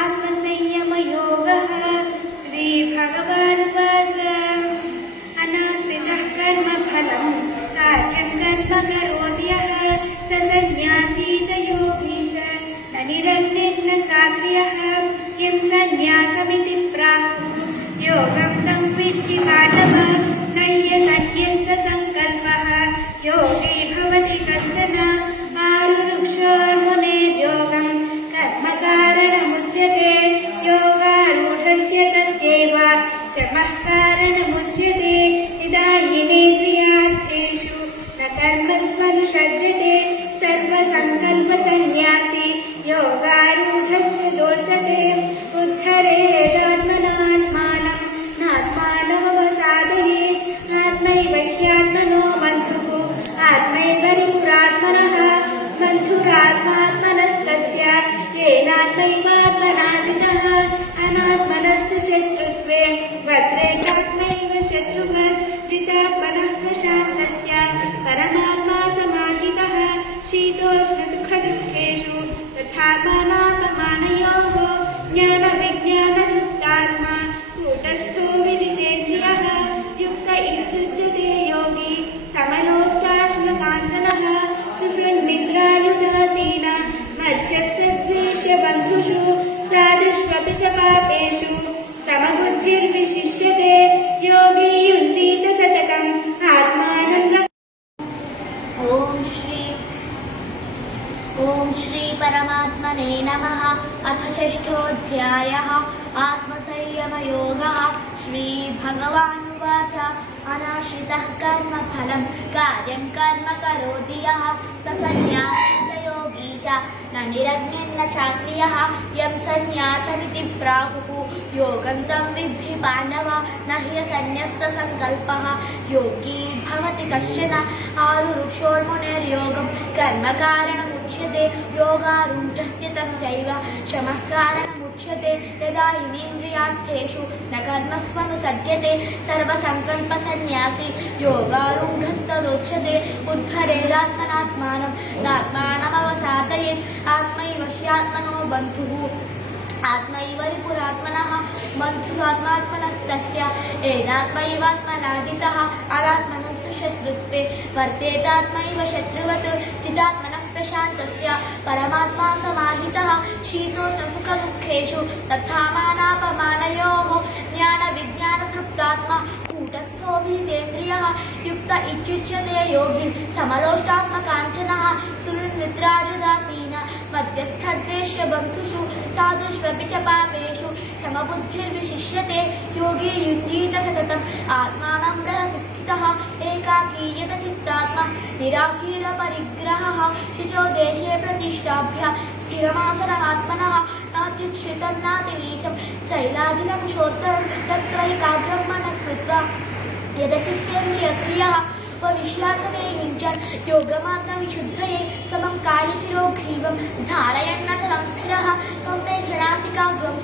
आत्मसंयमयोगः श्रीभगवानुवाच अनाश्रितः कर्मफलं कार्यं कर्म करोति यः स सन्न्यासी च योगी च न निरग्निर्न चाक्रियः किं सन्न्यासमिति प्राहुः योगं तं विद्धि मानव न ह्यसन्न्यस्तसङ्कल्पः योगी भवति कश्चन आरुरुक्षोर्मुनेर्योगं कर्मकारणमुच्यते योगारूढस्य तस्यैव शमः कारणमुच्यते निदायिनेन्द्रियार्थेषु न कर्मस्वनुषज्यते सर्वसङ्कल्पसन्न्यासी योगारूढस्य दोच्यते उद्धरेदात्मनात्मानं नात्मानमवसादयेत् आत्मैव ह्यात्मनो बन्धुः आत्मैव रिपुरात्मनः बन्धुरात्मात्मनस्तस्य येनात्मैवात्मना जितः अनात्मनस्तु शत्रुत्वे वर्तेतात्मैव शत्रुवत् जितात्मनः प्रशान्तस्य परमात्मा समाहितः शीतोष्णसुखदुःखेषु तथात्मानात्ममानयोः ज्ञानविज्ञानयुक्तात्मा कूटस्थो विजितेन्द्रियः युक्त इत्युच्यते योगी समलोष्टाश्मकाञ्चनः सुहृन्मित्रानुदासीन मध्यस्थद्वेष्यबन्धुषु साधुष्वपि च पापेषु समबुद्धिर्विशिष्यते योगी युञ्जीत सततम् आत्मानं ओम श्री परमात्मने नमः। अथ षष्ठोऽध्यायः आत्मसंयमयोगः। श्री भगवानुवाच अनाश्रितः कर्मफलं कार्यं कर्म करोति यः स सन्न्यासी च योगी च न निरग्निर्न चाक्रियः यं सन्न्यासमिति प्राहुः योगं तं विद्धि पाण्डव न ह्यसन्न्यस्तसङ्कल्पः योगी भवति कश्चन आरुरुक्षोर्मुनेर्योगं कर्मकारणमुच्यते योगारूढस्य तस्यैव शमः कारणमुच्यते यदा हिनेन्द्रियार्थेषु न कर्मस्वनुसज्जते सर्वसङ्कल्पसन्न्यासी योगारूढस्तदोच्यते उद्धरेदात्मनात्मानं नात्मानमवसादयेत् आत्मैव ह्यात्मनो बन्धुः आत्मैव रिपुरात्मनः बन्धुरात्मात्मनस्तस्य येनात्मैवात्मना जितः अनात्मनस्तु शत्रुत्वे वर्तेतात्मैव शत्रुवत् जितात्मनः प्रशान्तस्य परमात्मा समाहितः शीतोष्णसुखदुःखेषु तथा मानापमानयोः ज्ञानविज्ञानतृप्तात्मा कूटस्थो विजितेन्द्रियः युक्त इत्युच्यते योगी समलोष्टास्मकाञ्चनः सुहृन्मित्रार्युदासीन मध्यस्थद्वेष्यबन्धुषु साधुष्वपि च पापेषु समबुद्धिर्विशिष्यते योगी युञ्जीत सततम् आत्मानं रहसिस्थितः एकाकी यतचित्तात्मा निराशीरपरिग्रहः शुचो देशे प्रतिष्ठाभ्य स्थिरमासनमात्मनः नात्युच्छ्रितं नातिनीचं चैलाजिनकुशोत्तरं तत्रैकाग्रं मनः कृत्वा यदचित्तेन्द्रियक्रियः विश्वासने युञ्जन् योगमात्मविशुद्धये समं कायशिरोग्रीवं धारयन्नचलं स्थिरः सौम्येघनासिकाग्रं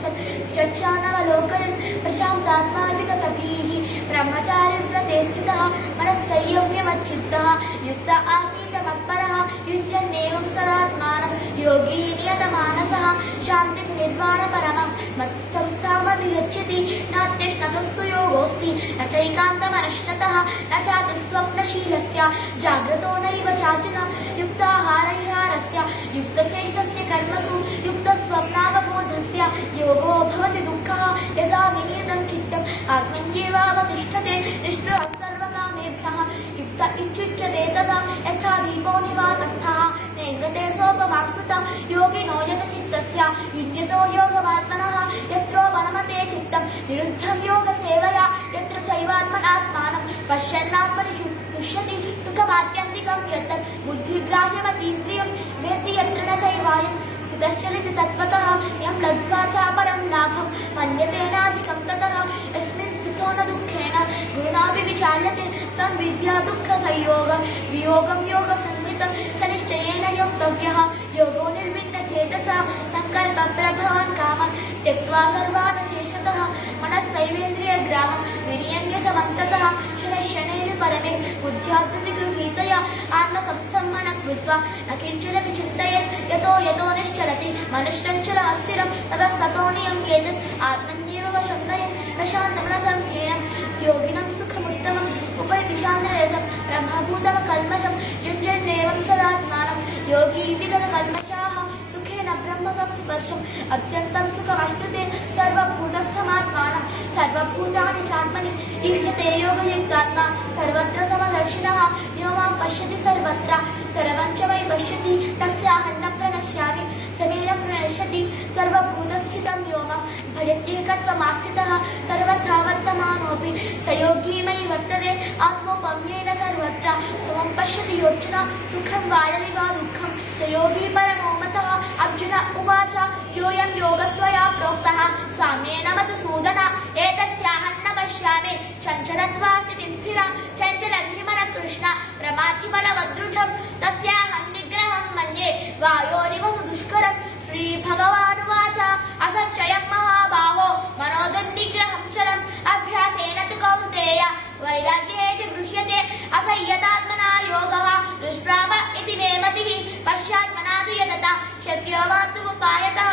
सच्चानवलोकयन् प्रशान्तात्मा विगतभिः ब्रह्मचारिव्रते स्थितः मनः संयम्यमच्चित्तः युक्त आसीत् मत्परः युञ्जन्नेवं सदात्मानं योगी नियतमानसः शान्तिं निर्वाणपरमं मत्संस्थामधिगच्छति नात्यष्टतस्तु योगोऽस्ति न चैकान्तमनश्नतः न चातिस्वप्नशीलस्य जाग्रतो नैव चार्जुन युक्ताहारविहारस्य युक्तचेष्टस्य कर्मसु युक्तस्वप्नावबोधस्य योगो भवति दुःखः यदा विनियतं चित्तम् आत्मन्येवावतिष्ठते निष्प्रभः सर्वकामेभ्यः युक्त इत्युच्यते तदा यथा दीपो निवातस्थः नेङ्गते सोपमास्मृतः योगिनो यतचित्तस्य युज्यतो योगमात्मनः यत्रो वनमते चित्तं निरुद्धं योगसेवया यत्र चैवात्मनात्मानं पश्यन्नात्मनि तुष्यति सुखमात्यन्तिकं यत् बुद्धिग्राह्यमतीन्द्रियं वेत्ति यत्र न चैवायं स्थितश्चलिति तत्त्वतः यं लब्ध्वा चापरं लाभं मन्यतेनाधिकं ततः यस्मिन् स्थितो न दुःखेन गुरुणापि विचाल्यते तं विद्या दुःखसंयोग वियोगं योगसंहितं स निश्चयेन योक्तव्यः योगो निर्विण्णचेतसा सङ्कल्पप्रभवान् कामं त्यक्त्वा सर्वान् शेषतः मनस्सैवेन्द्रियग्रामं विनियम्य समन्ततः शनैः शनैः परमे बुद्ध्यात्मति गृहीतया आत्मसंस्थं कृत्वा न किञ्चिदपि चिन्तयेत् यतो निश्चलति मनश्चञ्चलमस्थिरं ततस्ततो नियम्येत् आत्मन्येव वशं नयेत् प्रशान्तमनसं येन योगिनं सुखमुत्तमम् उपैति शान्तरसं ब्रह्मभूतमकल्मषं युञ्जन्नेवं सदात्मानं योगी विगतकल्मषाः सुखेन ब्रह्म संस्पर्शम् अत्यन्तं सुखमश्नुते सर्वभूतस्थमात्मानं सर्वभूतानि चात्मनि ईक्षते योगयुक्तात्मा सर्वत्र समदर्शिनः यो मां पश्यति सर्वत्र सर्वं च मयि पश्यति तस्याहं न प्रणश्यामि समेन प्रणश्यति सर्वभूतस्थितं यो मां भजत्येकत्वमास्थितः सर्वथा वर्तमानोऽपि स योगी मयि वर्तते आत्मोपम्येन सर्वत्र समं पश्यति योऽर्जुन सुखं वादति वा दुःखं स योगी परमो मतः अर्जुन उवाच योऽयं योगस्त्वया प्रोक्तः साम्येन मधुसूदन एतस्याहं न पश्यामि चञ्चलत्वास्ति स्थिरं चञ्चलभीमन कृष्ण प्रमाथिबलवदृढं तस्याहं निग्रहं मन्ये वायोरिव सुदुष्करं श्रीभगवानुवाच असंशयं महाबाहो मनोदुर्निग्रहं चलम् अभ्यासेन तु कौन्तेय वैराग्ये च गृह्यते असंयतात्मना योगः दुष्प्राप इति मे मतिः पश्चात्मना तु यतता शक्यो वान्तुमुपायतः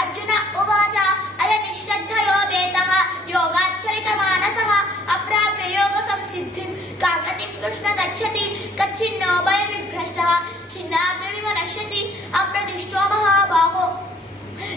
अर्जुन उवाच अयति श्रद्धयो वेदः योगाच्चलितमानसः अप्राप्य योगसंसिद्धिं का गतिं कृष्ण गच्छति कच्चिन्नो भयविभ्रष्टः छिन्नाभ्रमिव नश्यति अप्रदिष्टो महाबाहो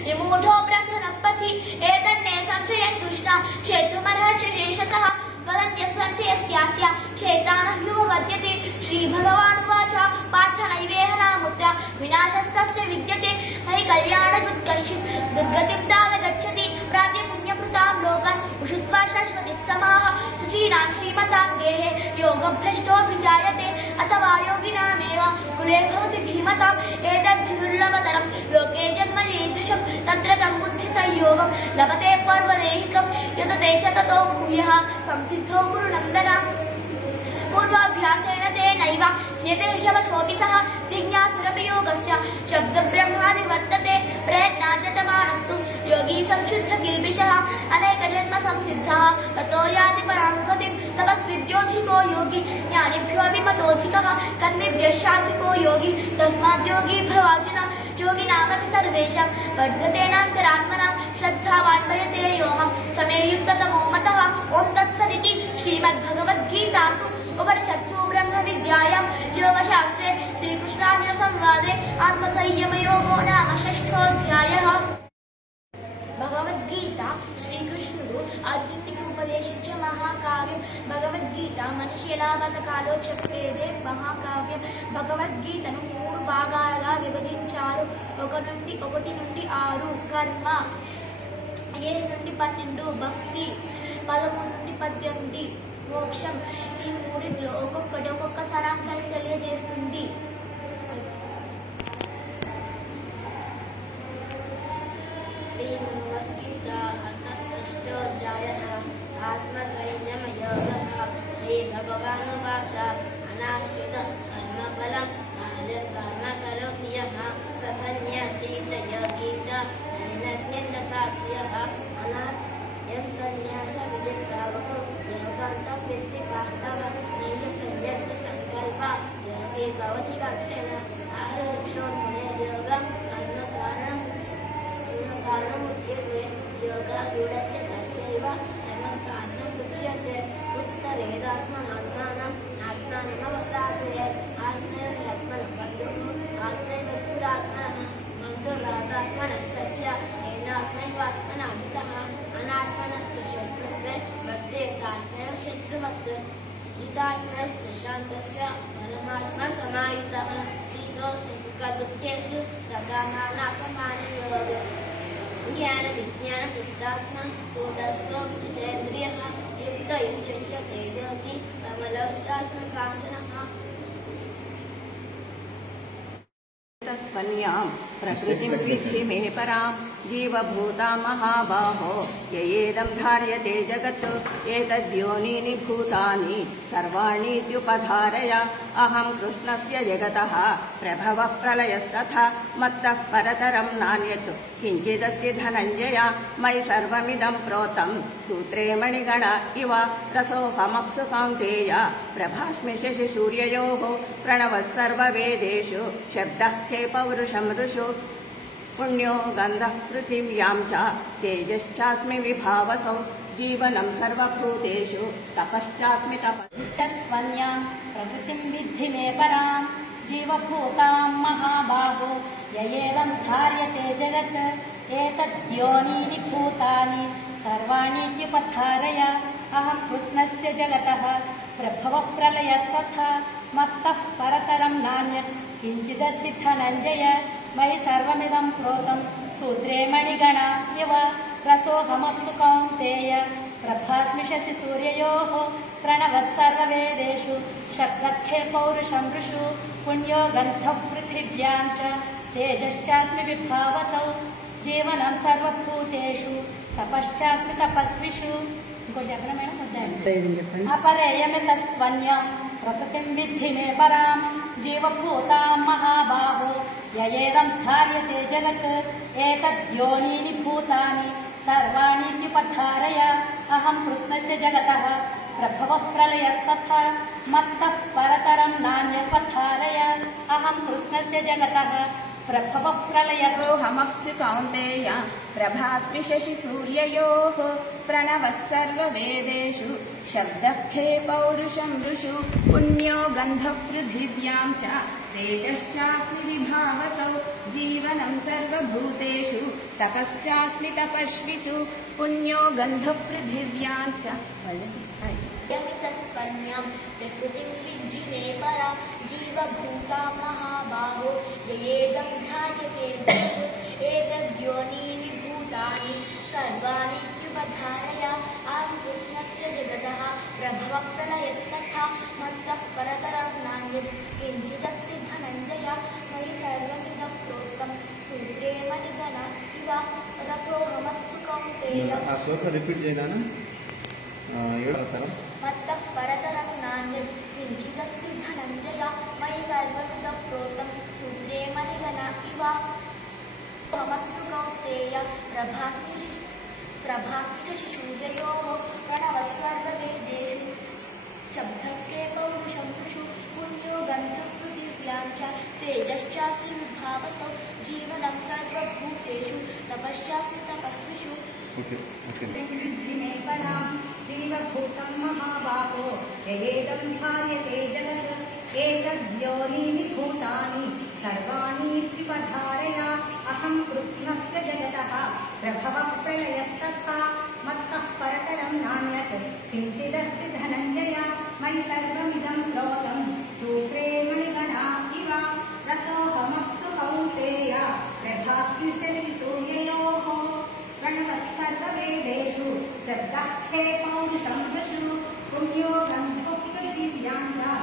विमूढो ब्रह्मणः पथि एतन्ने संशयन् कृष्ण चेतुमर्हस्य शेषतः त्वदन्यसंशयस्यास्य चेतानः युववद्यते श्रीभगवानुवाच पार्थ नैवेह नामुत्र विनाशस्तस्य विद्यते नहि कल्याणकृत् कश्चित् दुर्गतिं तावगच्छति प्राप्य पुण्यकृतां लोकान् उषित्वा शाश्वतिः समाः शुचीनां श्रीमतां गेहे योगभ्रष्टोऽभिजायते अथवा योगिनामेव कुले भवति धीमताम् एतद्धि दुर्लभतरं लोके जन्मनीदृशं तत्र तं बुद्धिसंयोगं लभते पर्वदेहिकं यतते च ततो भूयः संसिद्धो कुरु नन्दन पूर्वाभ्यासेन तेनैव यते ह्यवशोऽपि सः जिज्ञासुरपि योगस्य शब्दब्रह्मादि वर्तते प्रयत्नार्जतमानस्तु योगी संशुद्धकिल्बिषः अनेकजन्म संसिद्धः ततो याति परां गतिं तपस्विभ्योऽधिको योगी ज्ञानिभ्योऽपि मतोऽधिकः कर्मिभ्यश्चाधिको योगी तस्माद्योगी भवार्जुन योगिनामपि सर्वेषां वर्धतेनान्तरात्मनां श्रद्धावान् भजते यो मां समे युक्ततमो मतः ॐ तत्सदिति श्रीमद्भगवद्गीतासु उपनिषत्सु ब्रह्मविद्यायां योगशास्त्रे श्रीकृष्णार्जुनसंवादे आत्मसंयमयोगो नाम षष्ठोऽध्यायः భగవద్గీత శ్రీకృష్ణుడు అర్జునుడికి ఉపదేశించే మహాకావ్యం. భగవద్గీత మనిషి ఎలా బతకాలో చెప్పేదే మహాకావ్యం. భగవద్గీతను 3 భాగాలుగా విభజించారు. 1 నుండి 6 కర్మ, 7 నుండి 12 భక్తి, 13 నుండి 18 మోక్షం. ఈ మూడిట్లో ఒక్కొక్క సారాంశాన్ని తెలియజేస్తుంది. श्रीभगवद्गीता षष्ठोऽध्यायः आत्मसंयमयोगः. श्रीभगवानुवाच अनाश्रित कर्मफलं कार्यं कर्म करोति यः स सन्न्यासी च योगी च निर्निर्न चाक्रियः. अनायं सन्न्यासविधि प्रावको योगान्तं विद्धि पाण्डव नैव सन्न्यस्तसङ्कल्पः योगी भवति कश्चन आरुक्षोन्मुने योगं कारणमुच्यते योगारूढस्य तस्यैव समकारणमुच्यते उत्तरेदात्मनात्मानम् आत्मानमवसादयेत् आत्मैवात्मनः बन्धुः आत्मैवपुरात्मनः बन्धुरात्मनस्तस्य येनात्मैवात्मना जितः अनात्मनस्तु शत्रुत्वे वर्तेतात्मैव शत्रुवत् जितात्मैव प्रशान्तस्य परमात्मा समाहितः शीतोष्णसुखदुःखेषु तथा मानापमानयोः ज्ञान विज्ञान युक्तात्मा कूटस्थो विजितेन्द्रियः युक्त युज्यते योगी समलोष्टास्मकाञ्चनः. तस्मन्यां प्रकृतिं विद्धि मे परां जीवभूता महाबाहो ययेदं धार्यते जगत् एतद्योनीनि भूतानि सर्वाणीत्युपधारय अहं कृष्णस्य जगतः प्रभवः प्रलयस्तथा मत्तः परतरं नान्यत् किञ्चिदस्ति धनञ्जय मयि सर्वमिदं प्रोतं सूत्रे मणिगण इव रसोऽहमप्सु कौन्तेय प्रभास्मि शशिसूर्ययोः प्रणवः सर्ववेदेषु शब्दः खे पौरुषं ऋषु पुण्यो गन्धः पृथिव्यां च तेजश्चास्मि विभावसौ जीवनं सर्वभूतेषु तपश्चास्मि तस्मन्यां प्रकृतिं विद्धि मे परां जीवभूतां महाबाहो ययेदं धार्यते जगत् एतद्योनीनि भूतानि सर्वाणीत्युपधारय अहं कृष्णस्य जगतः प्रभवः प्रलयस्तथा मत्तः परतरं नान्यत् किञ्चिदस्ति धनञ्जय मयि सर्वमिदं प्रोतं सूत्रे मणिगणा इव रसोऽहमप्सु कौन्तेय प्रभास्मि शशिसूर्ययोः प्रणवः सर्ववेदेषु शब्दखे पौरुषं ऋषु पुण्यो गन्धः पृथिव्यां च तेजश्चास्मि विभावसौ जीवनं सर्वभूतेषु तपश्चास्मि तपस्विषु अपरेयमितस्त्वन्यां प्रकृतिं विद्धि मे परां जीवभूतां महाबाहो ययेदं धार्यते जगत् एतद्योनीनि भूतानि सर्वाणीत्युपधारय अहं कृष्णस्य जगतः प्रभवः प्रलयस्तथा मत्तः परतरं नान्यपधारय अहं कृष्णस्य जगतः प्रभवः प्रलयस्तोऽहमप्सु कौन्तेय प्रभास्मि शशिसूर्ययोः प्रणवः सर्ववेदेषु शब्दः खे पौरुषं ऋषु पुण्यो गन्धः पृथिव्यां च तेजश्चास्मि विभावसौ जीवनं सर्वभूतेषु तपश्चास्मि तपस्विषु पुण्यो गन्धः पृथिव्यां च यमितस्त्वन्यां प्रकृतिं विद्धि मे परां जीवभूतां महाबाहो ययेदं धार्यते जगत् एतद्योनीनि भूतानि सर्वाणीत्युपधारय अहं कृष्णस्य जगतः प्रभवः प्रलयस्तथा मत्तः परतरं नान्यत् किञ्चिदस्ति धनञ्जय मयि सर्वमिदं प्रोक्तं सूत्रे मणिगण इव रसोऽहमप्सु कौन्तेय मत्तः परतरं नान्यत् किञ्चिदस्ति धनञ्जय मयि सर्वमिदं प्रोतं सूत्रे मणिगण इव अहमप्सु कौन्तेय प्रभास्मि शशिसूर्ययोः प्रणवः सर्ववेदेषु शब्दः खे पौरुषं ऋषु पुण्यो गन्धः पृथिव्यां च तेजश्चास्मि विभावसौ जीवनं सर्वभूतेषु तपश्चास्मि तपस्विषु विद्धि मे परां जीवभूतं महाबाहो ययेदं धार्यते जगत् एतद्योनीनि भूतानि सर्वाणीत्युपधारय अहं कृष्णस्य जगतः प्रभवः प्रलयस्तथा मत्तः परतरं नान्यत् किञ्चिदस्ति धनञ्जय मयि सर्वमिदं प्रोतं सूत्रे मणिगणा इव रसोऽहमप्सु कौन्तेय प्रभास्मि शशिसूर्ययोः प्रणवः सर्ववेदेषु शब्दः खे पौरुषं ऋषु पुण्यो गन्धः पृथिव्यां च